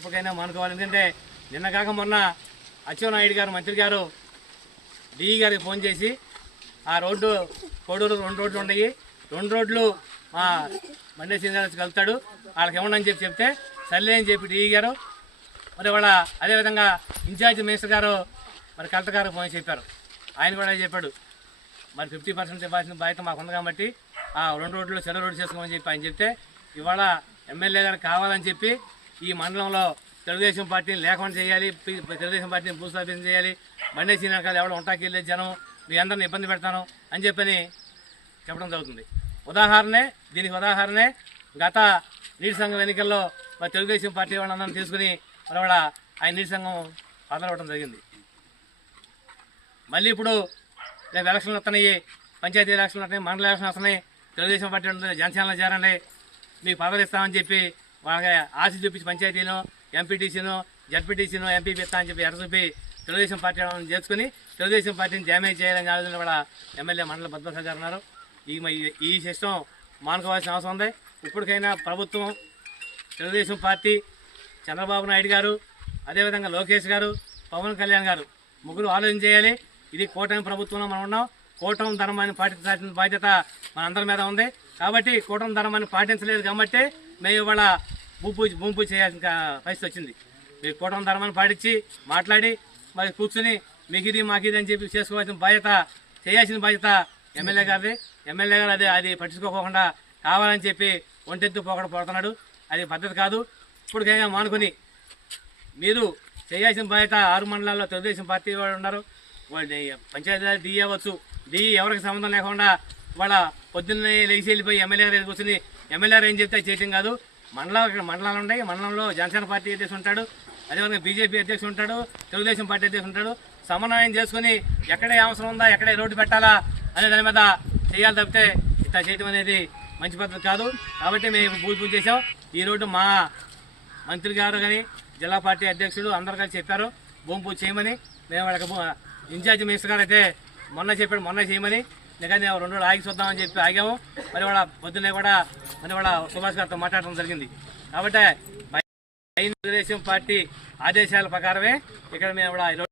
ఇప్పటికైనా మానుకోవాలి. ఎందుకంటే నిన్న కాక మొన్న అచ్చెన్నాయుడు గారు మంత్రి గారు డిఈ గారికి ఫోన్ చేసి ఆ రోడ్డు కోడూరు 2 రోడ్లు ఉన్నాయి, 2 రోడ్లు మా మండే శ్రీనివాస్ కలుపుతాడు, వాళ్ళకి ఇవ్వండి అని చెప్తే సర్లే అని చెప్పి డిఈ గారు మరి వాళ్ళ అదేవిధంగా ఇన్ఛార్జ్ మినిస్టర్ గారు మరి కలెక్టర్ గారు ఫోన్ చెప్పారు. ఆయన కూడా చెప్పాడు మరి 50% ఇవ్వాల్సిన బాధ్యత మాకు ఉంది కాబట్టి ఆ 2 రోడ్లు చెర రోడ్డు చేసుకోమని చెప్పి ఆయన చెప్తే ఇవాళ ఎమ్మెల్యే గారు కావాలని చెప్పి ఈ మండలంలో తెలుగుదేశం పార్టీని లేకుండా చేయాలి, తెలుగుదేశం పార్టీని భూస్థాపితం చేయాలి, బండి శ్రీనివాస్ ఎవడో ఉంటాకి వెళ్ళే జనం మీ అందరిని ఇబ్బంది పెడతాను అని చెప్పని చెప్పడం జరుగుతుంది. దీనికి ఉదాహరణే గత నీటి సంఘం ఎన్నికల్లో మరి తెలుగుదేశం పార్టీ వాళ్ళందరినీ తీసుకుని మరి వాళ్ళ ఆయన నీటి సంఘం పదలవడం జరిగింది. మళ్ళీ ఇప్పుడు రేపు ఎలక్షన్లు వస్తున్నాయి, పంచాయతీ ఎలక్షన్లు వస్తున్నాయి, మండల ఎలక్షన్లు వస్తున్నాయి, తెలుగుదేశం పార్టీ ఉంటుంది, జనసేనలో చేరండి మీకు పదవులు ఇస్తామని చెప్పి వాళ్ళకి ఆశ చూపించి పంచాయతీను ఎంపీటీసీను జడ్పీటీసీను ఎంపీపీ ఇస్తా అని చెప్పి ఎర్ర చూపి తెలుగుదేశం పార్టీ చేసుకుని తెలుగుదేశం పార్టీని డ్యామేజ్ చేయాలని ఆలోచన కూడా ఎమ్మెల్యే మండల భద్రత గారు ఉన్నారు. ఈ సిస్టమ్ మానుకోవాల్సిన అవసరం ఉంది. ఇప్పటికైనా ప్రభుత్వం తెలుగుదేశం పార్టీ చంద్రబాబు నాయుడు గారు అదేవిధంగా లోకేష్ గారు పవన్ కళ్యాణ్ గారు ముగ్గురు ఆలోచన చేయాలి. ఇది కూటమి ప్రభుత్వంలో మనం ఉన్నాం, కూటమి ధర్మాన్ని పాటించాల్సిన బాధ్యత మన అందరి మీద ఉంది. కాబట్టి కూటమి ధర్మాన్ని పాటించలేదు కాబట్టి మేము ఇవాళ భూమి చేయాల్సిన పరిస్థితి వచ్చింది. మీరు కూటమి ధర్మాన్ని పాటించి మాట్లాడి మరి కూర్చుని మిగిది మాకిది అని చెప్పి చేసుకోవాల్సిన బాధ్యత చేయాల్సిన బాధ్యత ఎమ్మెల్యే గారిది. ఎమ్మెల్యే గారు అది పట్టించుకోకుండా కావాలని చెప్పి ఒంటెత్తు పోతున్నాడు. అది పద్ధతి కాదు. ఇప్పటికైనా మానుకొని మీరు చేయాల్సిన బాధ్యత 6 మండలాల్లో తెలుగుదేశం పార్టీ వాళ్ళు ఉన్నారు, వాళ్ళు పంచాయతీ డిఈ అవ్వచ్చు, డిఈ ఎవరికి సంబంధం లేకుండా వాళ్ళ పొద్దున్నే లేచి వెళ్ళిపోయి ఎమ్మెల్యే గారు కూర్చుని ఎమ్మెల్యే గారు ఏం చెప్తే చేయటం కాదు. మండలాలు ఉన్నాయి, మండలంలో జనసేన పార్టీ అధ్యక్షుడు ఉంటాడు, అదేవిధంగా బీజేపీ అధ్యక్షుడు ఉంటాడు, తెలుగుదేశం పార్టీ అధ్యక్షుడు ఉంటాడు. సమన్వయం చేసుకుని ఎక్కడే అవసరం ఉందా, ఎక్కడే రోడ్డు పెట్టాలా అనే దాని మీద చేయాలి తప్పితే ఇట్లా చేయడం అనేది మంచి పద్ధతి కాదు. కాబట్టి మేము పూజ చేసాం. ఈ రోడ్డు మా మంత్రి గారు కానీ జిల్లా పార్టీ అధ్యక్షుడు అందరు కలిసి చెప్పారు భూమి పూజ చేయమని. మేము వాళ్ళకి ఇన్ఛార్జ్ మినిస్టర్ గారు అయితే మొన్న చేయమని, లేకపోతే 2 రోజులు ఆగి చూద్దామని చెప్పి ఆగాము. మరి వాళ్ళ పొద్దున్నే కూడా మరి వాళ్ళ సుభాష్ గారితో మాట్లాడటం జరిగింది. కాబట్టి తెలుగుదేశం పార్టీ ఆదేశాల ప్రకారమే ఇక్కడ మేము